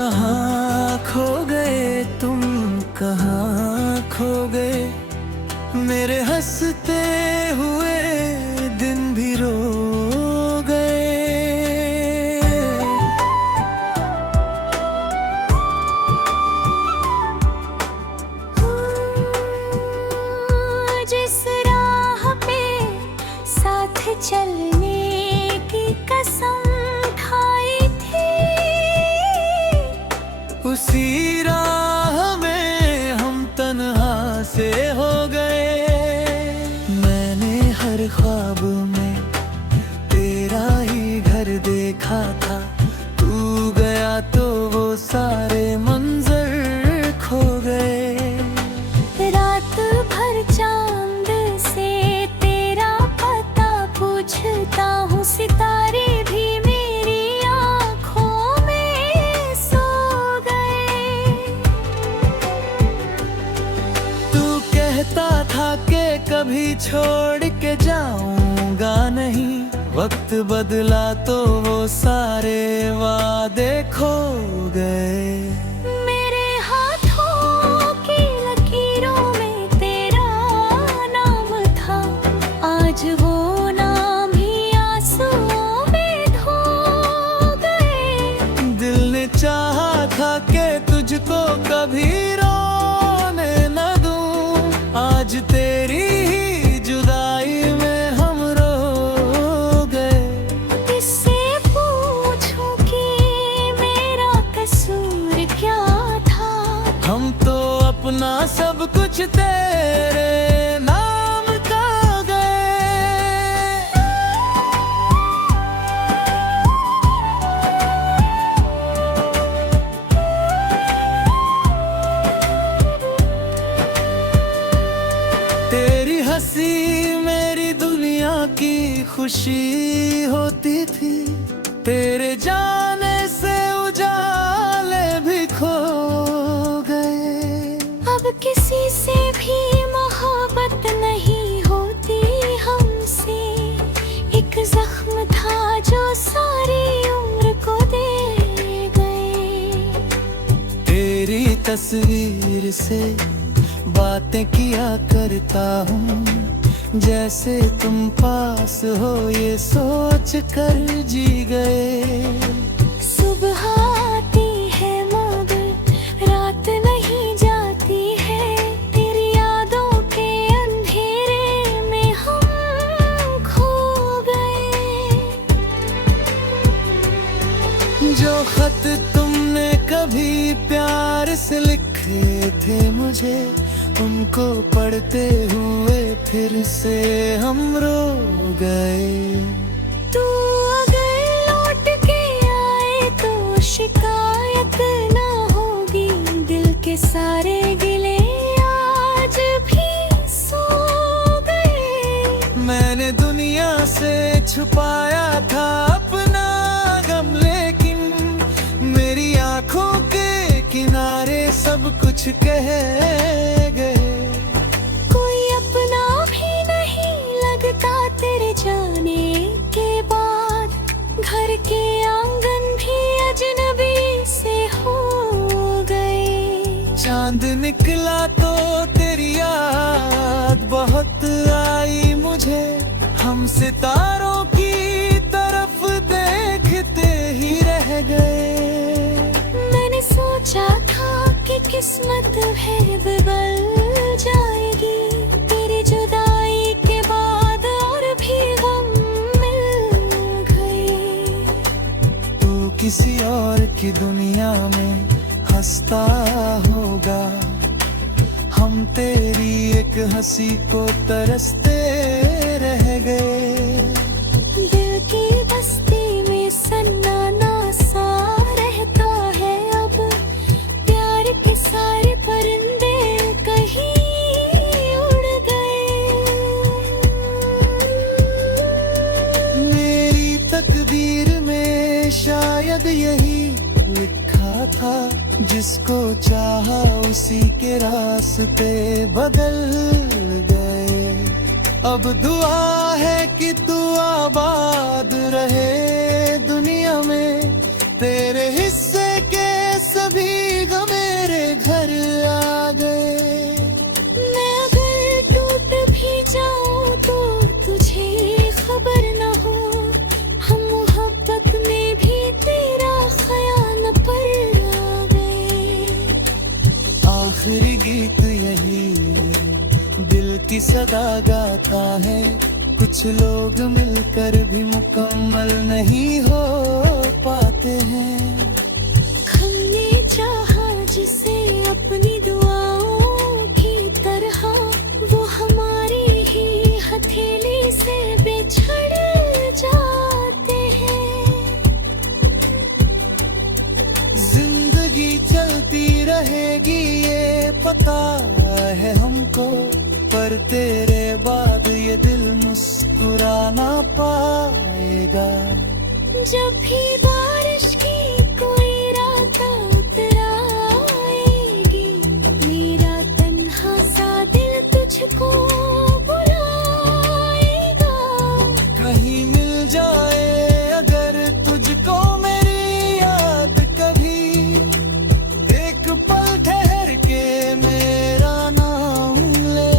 कहाँ खो गए तुम, कहाँ खो गए। मेरे हंसते हुए दिन भी रो गए। जिस राह पे साथ चलने की कसम खाई थी, उसी राह में हम तन्हा से हो गए। मैंने हर ख्वाब में तेरा ही घर देखा था, तू गया तो वो सारे मंजर खो गए। रात भर चांद से तेरा पता पूछता हूँ, सितारे भी मेरी आँखों में सो गए। तू कहता था कि कभी छोड़ के जाऊंगा नहीं, वक्त बदला तो वो सारे वादे खो गए। मेरे हाथों की लकीरों में तेरा नाम था, आज वो नाम ही आंसुओं में धो गए। दिल ने चाहा था कि तुझको कभी रोने न दूं, आज तेरी ही जुदाई में हम रो गए। किससे पूछूं कि मेरा कसूर क्या था, हम तो अपना सब कुछ तेरे नाम का गए। तेरी हंसी मेरी दुनिया की खुशी होती थी, तेरे जाने से उजाले भी खो गए। अब किसी से भी मोहब्बत नहीं होती हमसे, एक जख्म था जो सारी उम्र को दे गए। तेरी तस्वीर से बातें किया करता हूँ, जैसे तुम पास हो ये सोच कर जी गए। सुबह आती है मगर रात नहीं जाती है, तेरी यादों के अंधेरे में हम खो गए। जो खत तुमने कभी प्यार से लिखे थे मुझे, उनको पढ़ते हुए फिर से हम रो गए। तू अगर लौट के आए तो शिकायत ना होगी, दिल के सारे गिले आज भी सो गए। मैंने दुनिया से छुपाया था अपना गम, लेकिन मेरी आंखों के किनारे सब कुछ कह गए। कोई अपना भी नहीं लगता तेरे जाने के बाद, घर के आंगन भी अजनबी से हो गए। चांद निकला तो तेरी याद बहुत आई मुझे, हम सितारों की तरफ देखते ही रह गए। मैंने सोचा था कि किस्मत है बदल जाएगी, तेरी जुदाई के बाद और भी गम मिल गए। तू किसी और की दुनिया में हंसता होगा, हम तेरी एक हंसी को तरसते रह गए। दिल की बस्ती में सन्नाटा सा रहता है अब, प्यार के सारे परिंदे कहीं उड़ गए। मेरी तकदीर में शायद यही लिखा था, जिसको चाहा उसी के रास्ते बदल गए। अब दुआ है कि तू आबाद रहे दुनिया में, तेरे हिस्से के की सदा गाता है। कुछ लोग मिलकर भी मुकम्मल नहीं हो पाते हैं। हमने चाहा जिसे अपनी दुआओं की तरह, वो हमारी ही हथेली से बिछड़ जाते हैं। जिंदगी चलती रहेगी ये पता है हमको, पर तेरे बाद ये दिल मुस्कुरा ना पाएगा। जब भी बारिश की कोई रात उतर आएगी, मेरा तन्हा सा दिल तुझको बुलाएगा। कहीं मिल जाए अगर तुझको मेरी याद कभी, एक पल ठहर के मेरा नाम ले आ।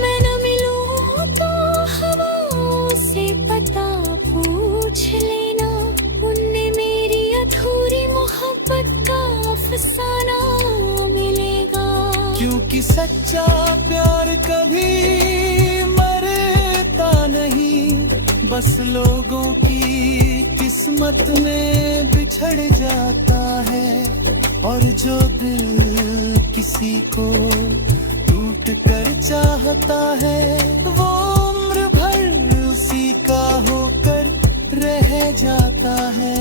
मैं न मिलूं तो हवाओं से पता पूछ लेना, उनने मेरी अधूरी मोहब्बत का अफसाना मिलेगा। क्योंकि सच्चा प्यार कभी मरता नहीं, बस लोगों की किस्मत में बिछड़ जाता है। और जो दिल किसी को टूट कर चाहता है, वो उम्र भर उसी का होकर रह जाता है।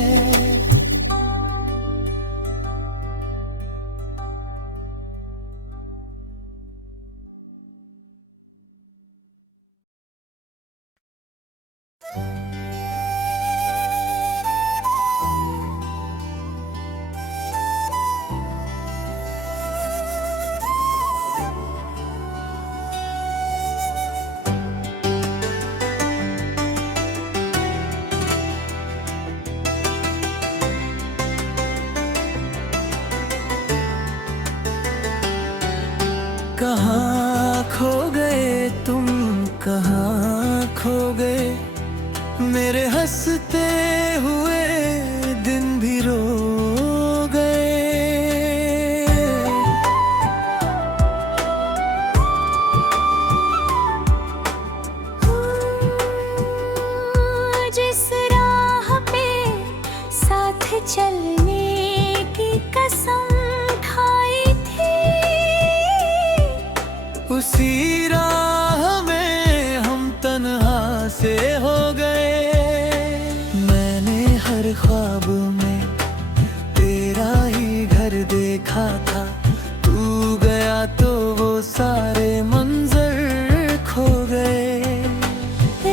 कहाँ खो गए तुम, कहाँ खो गए, मेरे हंसते हुए दिन भी रो गए। जिस राह पे साथ चलने की कसम खाई थी, उसी राह में हम तन्हा से हो गए। मैंने हर ख्वाब में तेरा ही घर देखा था, तू गया तो वो सारे मंजर खो गए।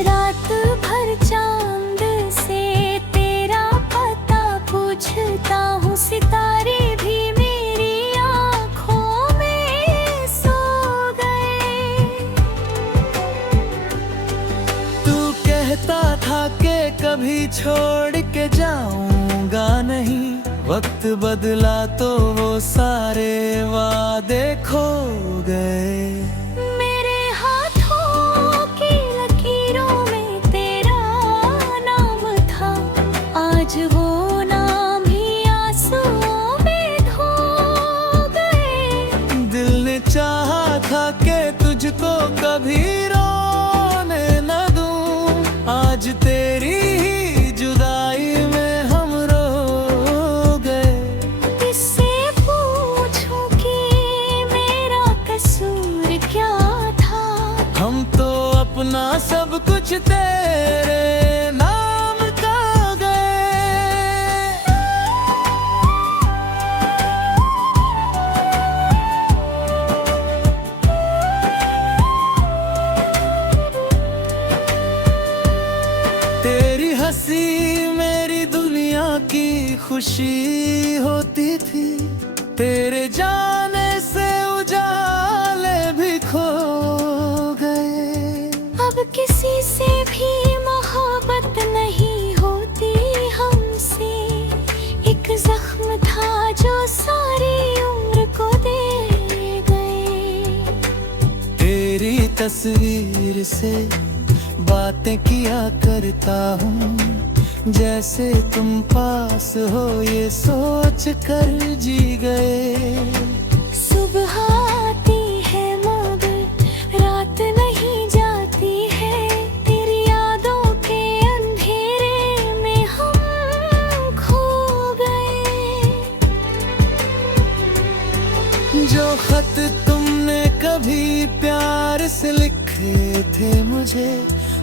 रात भर चांद से तेरा पता पूछता हूँ, सितारे भी मेरी आँखों में सो गए। तू कहता था कि कभी छोड़ के जाऊंगा नहीं, वक्त बदला तो वो सारे वादे खो गए। मेरे हाथों की लकीरों में तेरा नाम था, आज वो नाम ही आंसुओं में धो गए। दिल ने चाहा था कि तुझको कभी रोने न दूं, आज तेरी ही जुदाई में हम रो गए। किससे पूछूं कि मेरा कसूर क्या था, हम तो अपना सब कुछ तेरे नाम का गए। तेरी हंसी मेरी दुनिया की खुशी होती थी, तेरे जाने से उजाले भी खो गए। अब किसी से भी मोहब्बत नहीं होती हमसे, एक जख्म था जो सारी उम्र को दे गए। तेरी तस्वीर से बातें किया करता हूँ, जैसे तुम पास हो ये सोच कर जी गए। सुबह आती है मगर प्यार से लिखे थे मुझे,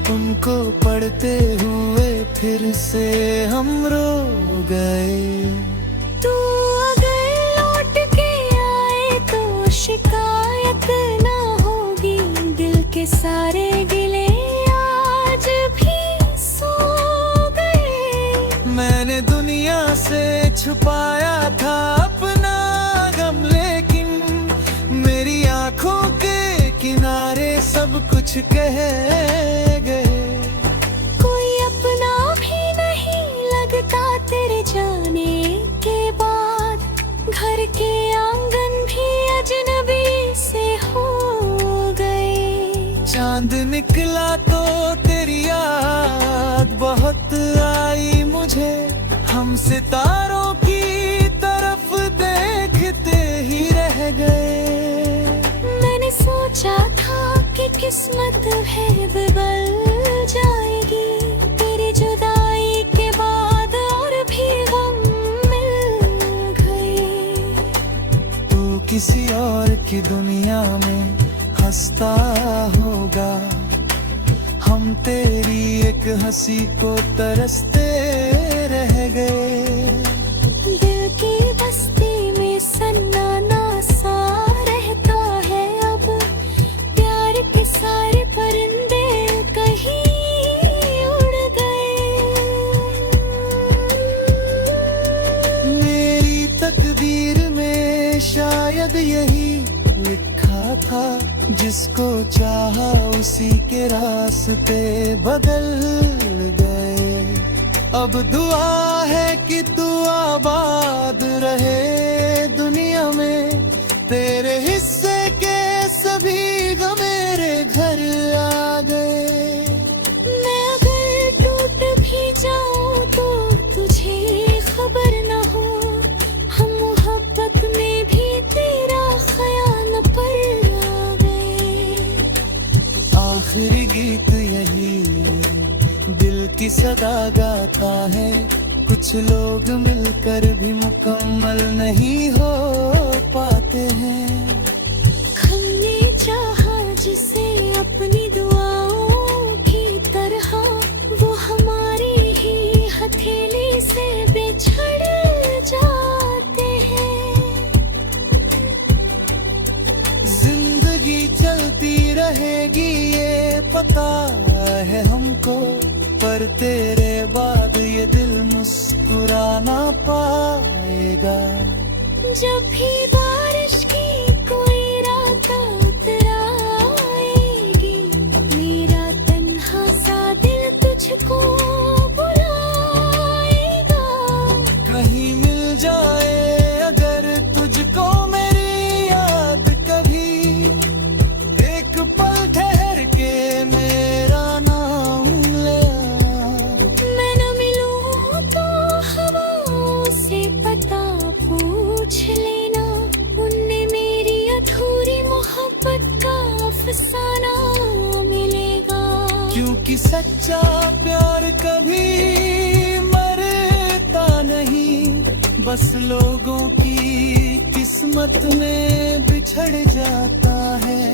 उनको पढ़ते हुए फिर से हम रो गए। तू अगर लौट के आए तो शिकायत ना होगी, दिल के सारे गिले आज भी सो गए। मैंने दुनिया से छुपाया था अपना गम, लेकिन मेरी आंखों के किनारे सब कुछ कह गए। कोई अपना भी नहीं लगता तेरे जाने के बाद, घर के आंगन भी अजनबी से हो गए। चांद निकला तो तेरी याद बहुत आई मुझे, हम सितारों की तरफ देखते ही रह गए। मैंने सोचा था कि किस्मत है बदल जाएगी, तेरी जुदाई के बाद और भी गम मिल गए। तू किसी और की दुनिया में हंसता होगा, हम तेरी एक हंसी को तरसते रह गए। दिल की बस्ती में सन्नाटा सा रहता है अब, प्यार के सारे परिंदे कहीं उड़ गए। मेरी तकदीर में शायद यही लिखा था, जिसको चाहा उसी के रास्ते बदल गए। अब दुआ है कि तू आबाद रहे दुनिया में, तेरे हिस्से के सभी गम मेरे घर आ गए। मैं अगर टूट भी जाऊं तो तुझे खबर न हो, हम मोहब्बत में भी तेरा ख्याल पर आ गए। आखिरी गीत यही दिल की सदा गाता है, कुछ लोग मिलकर भी मुकम्मल नहीं हो पाते हैं। हमने चाहा जिसे अपनी दुआओं की तरह, वो हमारी ही हथेली से बिछड़ जाते हैं। जिंदगी चलती रहेगी ये पता है हमको, पर तेरे बाद ये दिल मुस्कुरा ना पाएगा। जब भी बारिश की कोई रात उतर आएगी, मेरा तन्हा सा दिल तुझको बुलाएगा। कहीं मिल जाए अगर तुझको मेरी याद कभी, एक पल ठहर के मेरा नाम ले आ। मैं न मिलूं तो हवाओं से पता पूछ लेना, उनने मेरी अधूरी मोहब्बत का अफसाना मिलेगा। क्योंकि सच्चा प्यार कभी मरता नहीं, बस लोगों की किस्मत में बिछड़ जाता है।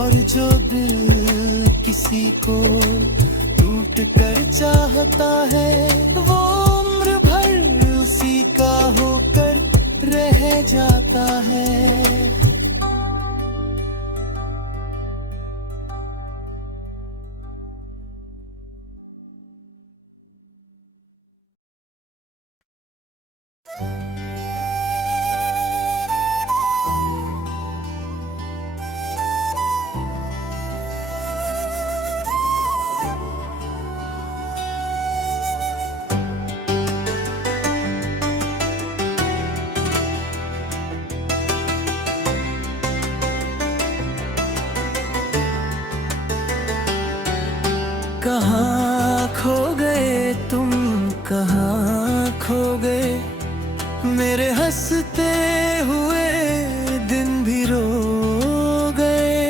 और जो दिल किसी को टूट कर चाहता है, वो उम्र भर उसी का होकर रह जाता है। कहाँ खो गए तुम, कहाँ खो गए, मेरे हंसते हुए दिन भी रो गए।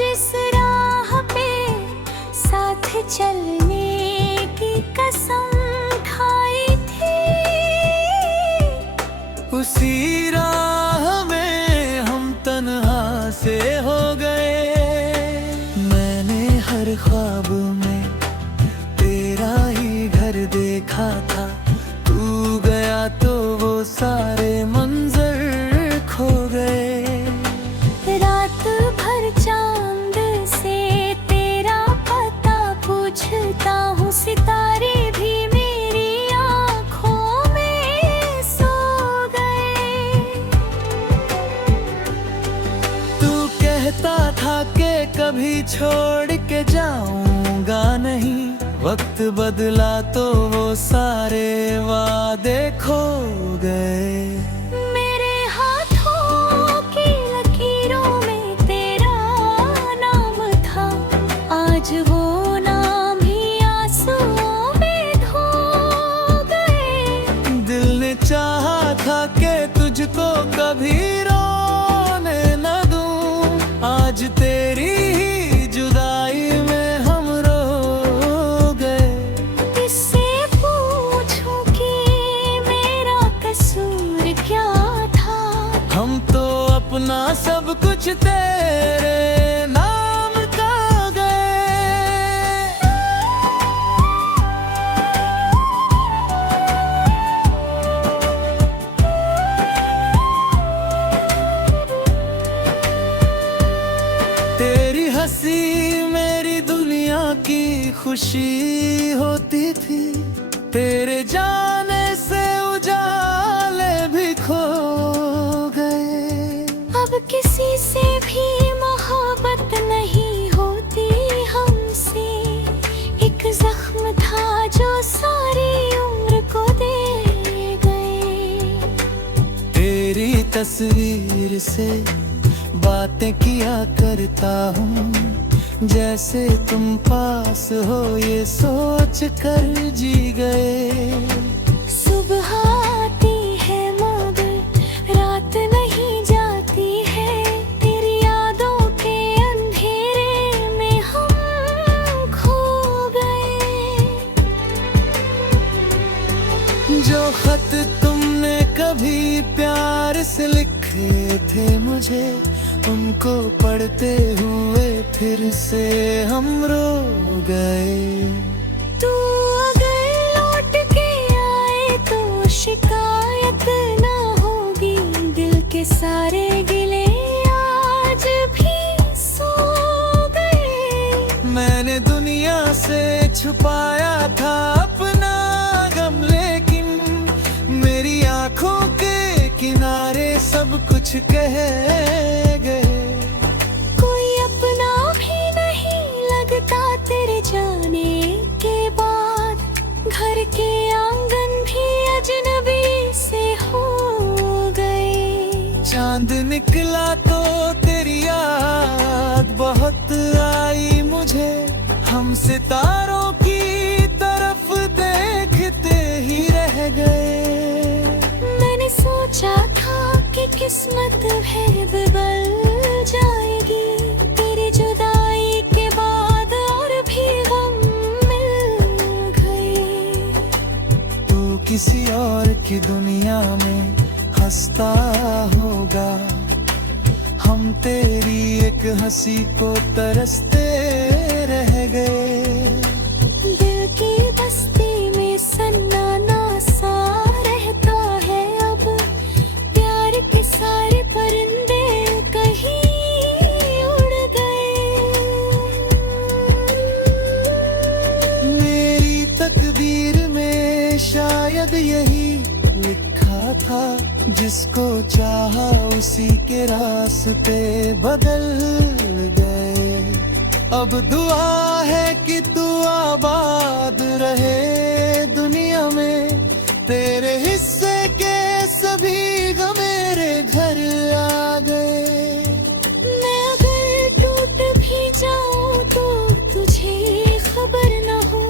जिस राह पे साथ चलने की कसम देखा था, तू गया तो वो सारे मंजर खो गए। रात भर चांद से तेरा पता पूछता हूँ, सितारे भी मेरी आँखों में सो गए। तू कहता था कि कभी छोड़ के जाऊंगा नहीं, वक्त बदला तो वो सारे वादे खो गए। मेरे हाथों की लकीरों में तेरा नाम था, आज वो नाम ही आंसुओं में धो गए। दिल ने चाहा था कि तुझको कभी रोने न दूं, आज तेरी ही जुदाई में हम रो गए। किससे पूछूं कि मेरा कसूर क्या था, हम तो अपना सब कुछ तेरे नाम का गए। तेरी हंसी मेरी दुनिया की खुशी होती थी, तेरे जाने से उजाले भी खो गए। अब किसी से भी मोहब्बत नहीं होती हमसे, एक जख्म था जो सारी उम्र को दे गए। तेरी तस्वीर से बातें किया करता हूँ, जैसे तुम पास हो ये सोच कर जी गए। सुबह आती है मगर रात नहीं जाती है, तेरी यादों के अंधेरे में हम खो गए। जो खत तुमने कभी प्यार से लिखे थे मुझे, उनको पढ़ते हुए फिर से हम रो गए। तू अगर लौट के आए तो शिकायत ना होगी, दिल के सारे गिले आज भी सो गए। मैंने दुनिया से छुपाया था अपना गम, लेकिन मेरी आंखों के किनारे सब कुछ कह गए। कोई अपना भी नहीं लगता तेरे जाने के बाद, घर के आंगन भी अजनबी से हो गए। चांद निकला तो तेरी याद बहुत आई मुझे, हम सितारों की तरफ देखते ही रह गए। मैंने सोचा था कि किस्मत है बदल जाएगी, तेरी जुदाई के बाद और भी गम मिल गए। तू किसी और की दुनिया में हंसता होगा, हम तेरी एक हंसी को तरसते रह गए। दिल की बस्ती में सन्नाटा सा रहता है अब, प्यार के सारे परिंदे कहीं उड़ गए। मेरी तकदीर में शायद यही लिखा था, जिसको चाहा उसी के रास्ते बदल गए। अब दुआ है कि तू आबाद रहे दुनिया में, तेरे हिस्से के सभी गम मेरे घर आ गए। मैं अगर टूट भी जाऊं तो तुझे खबर न हो,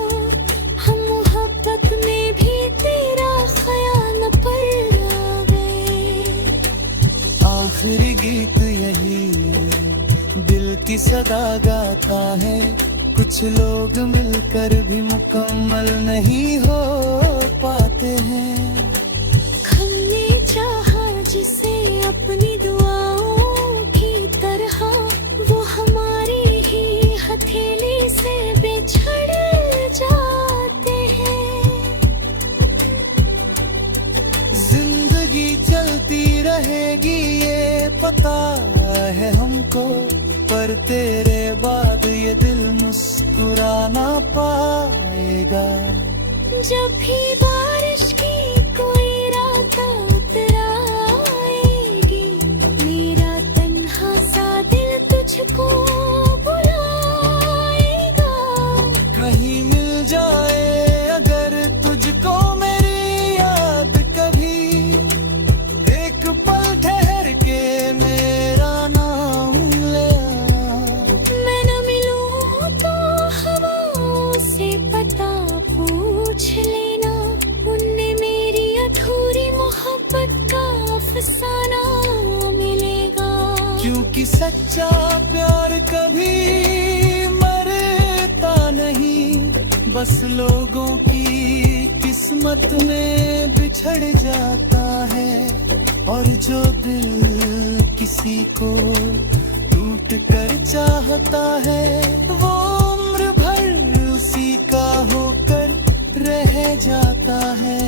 हम मोहब्बत में भी तेरा ख्याल पर आ गए। आखिरी गीत यही दिल की सदा गाता है, कुछ लोग मिलकर भी मुकम्मल नहीं हो पाते हैं। हमने चाहा जिसे अपनी दुआओं की तरह, वो हमारी ही हथेली से बिछड़ जाते हैं। रहेगी ये पता है हमको, पर तेरे बाद ये दिल मुस्कुरा ना पाएगा। जब भी बारिश की कोई रात उतर आएगी, मेरा तन्हा सा दिल तुझको बुलाएगा। कहीं मिल जाए अगर तुझको मेरी याद कभी, एक पल ठहर के मेरा नाम ले आ। मैं न मिलूं तो हवाओं से पता पूछ लेना, उनने मेरी अधूरी मोहब्बत का अफसाना मिलेगा। क्योंकि सच्चा प्यार कभी मरता नहीं, बस लोगों की किस्मत में बिछड़ जाता है। और जो दिल किसी को टूट कर चाहता है, वो उम्र भर उसी का होकर रह जाता है।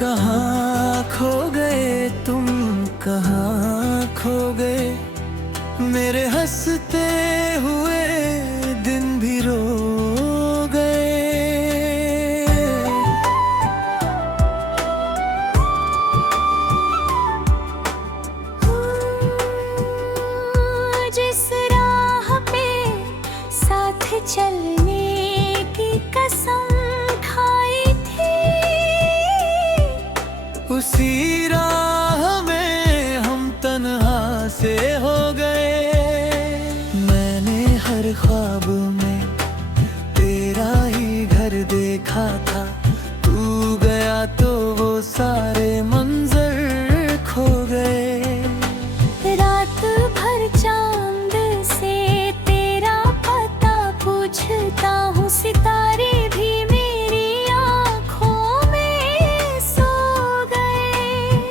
कहाँ खो गए तुम, कहाँ खो गए, मेरे हंसते हुए दिन भी रो गए। जिस राह पे साथ चलने की कसम खाई थी, उसी राह में हम तन्हा से हो गए। मैंने हर ख्वाब में तेरा ही घर देखा था, तू गया तो वो सारे मंजर खो गए। रात भर चांद से तेरा पता पूछता हूँ, सितारे भी मेरी आँखों में सो गए।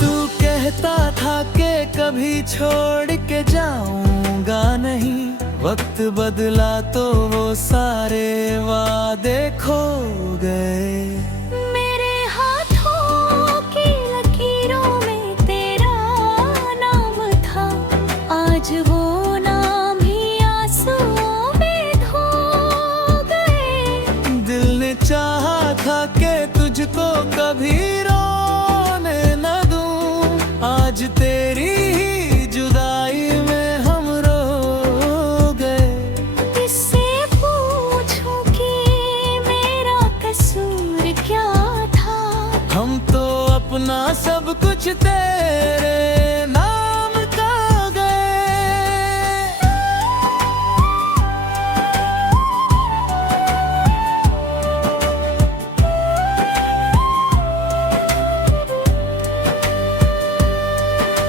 तू कहता था कि कभी छोड़ के जाऊंगा नहीं, वक्त बदला तो वो सारे वादे खो गए। मेरे हाथों की लकीरों में तेरा नाम था, आज वो नाम ही आंसुओं में धो गए। दिल ने चाहा था कि तुझको कभी रोने न दूं, आज तेरी ही जुदाई में हम रो गए। किससे पूछूं कि मेरा कसूर क्या था, हम तो अपना सब कुछ तेरे नाम का गए।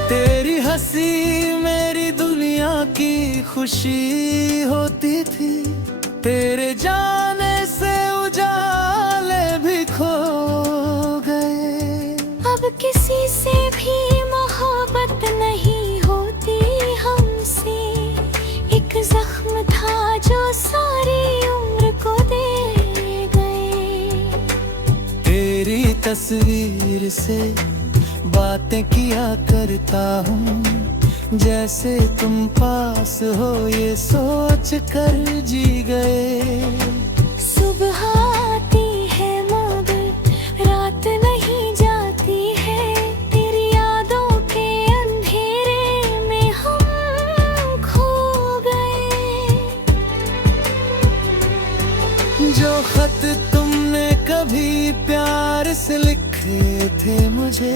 तेरी हंसी मेरी दुनिया की खुशी होती थी, तेरे जाने से उजाले भी खो गए। अब किसी से भी मोहब्बत नहीं होती हमसे, एक जख्म था जो सारी उम्र को दे गए। तेरी तस्वीर से बातें किया करता हूँ, जैसे तुम पास हो ये सोच कर जी गए। सुबह आती है मगर रात नहीं जाती है, तेरी यादों के अंधेरे में हम खो गए। जो खत तुमने कभी प्यार से लिखे थे मुझे,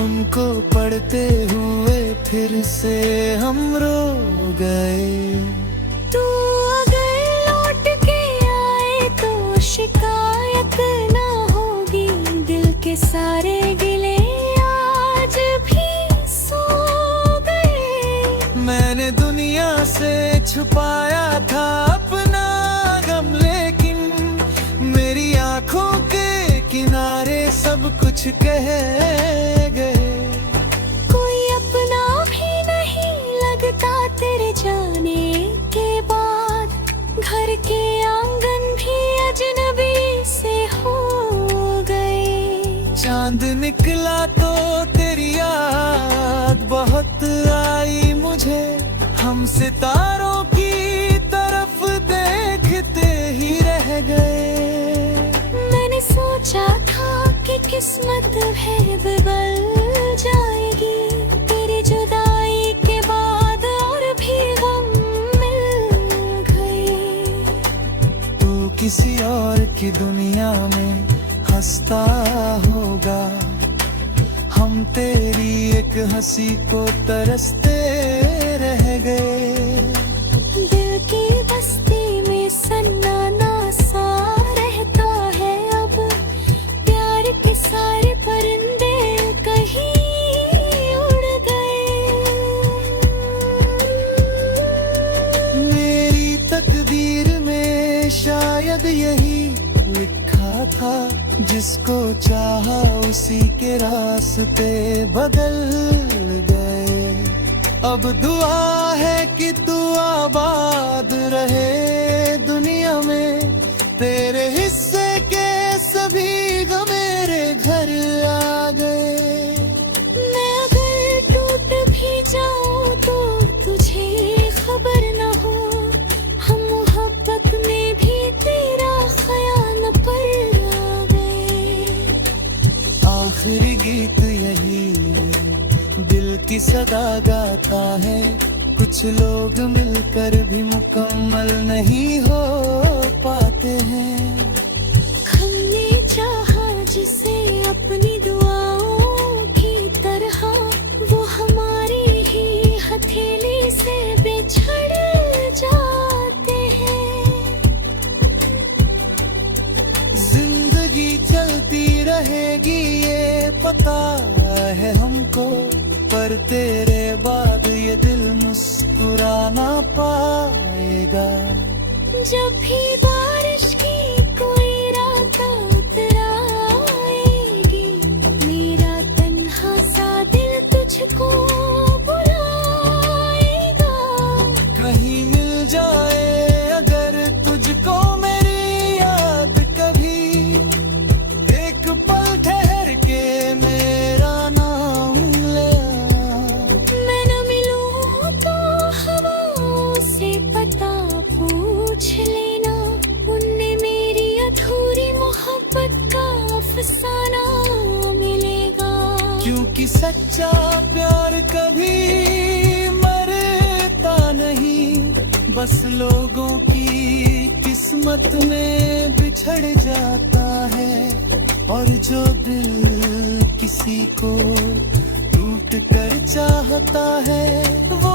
उनको पढ़ते हुए फिर से हम रो गए। तू अगर लौट मैंने दुनिया से छुपाया था अपना गम, लेकिन मेरी आंखों के किनारे सब कुछ कह गए। कोई अपना भी नहीं लगता तेरे जाने के बाद, घर के आंगन भी अजनबी से हो गए। चांद निकला तो तेरी याद बहुत आई मुझे, हम सितारों की तरफ देखते ही रह गए। मैंने सोचा था कि किस्मत है बदल जाएगी, तेरी जुदाई के बाद और भी गम मिल गए। तू किसी और की दुनिया में हंसता होगा, हम तेरी एक हंसी को तरसते रह गए। दिल की बस्ती में सन्नाटा सा रहता है अब, प्यार के सारे परिंदे कहीं उड़ गए। मेरी तकदीर में शायद यही लिखा था, जिसको चाहा उसी के रास्ते बदल गए। अब दुआ है कि तू आबाद रहे दुनिया में, तेरे हिस्से के सभी गम मेरे घर आ गए। मैं अगर टूट भी जाऊं तो तुझे खबर न हो, हम मोहब्बत में भी तेरा ख्याल पर आ गए। आखिरी गीत यही दिल की सदा गाता है, कुछ लोग मिलकर भी मुकम्मल नहीं हो पाते हैं। हमने चाहा जिसे अपनी दुआओं की तरह, वो हमारी ही हथेली से बिछड़ जाते हैं। जिंदगी चलती रहेगी ये पता है हमको, पर तेरे बाद ये दिल मुस्कुरा ना पाएगा। जब भी बारिश की कोई रात उतर आएगी, मेरा तन्हा सा दिल तुझको बुलाएगा। कहीं मिल जाए अगर तुझको मेरी याद कभी, एक पल ठहर के मेरा नाम ले आ। मैं न मिलूं तो हवाओं से पता पूछ लेना, उनने मेरी अधूरी मोहब्बत का अफसाना मिलेगा। क्योंकि सच्चा प्यार कभी मरता नहीं, बस लोगों की किस्मत में बिछड़ जाता है। और जो दिल किसी को टूट कर चाहता है, वो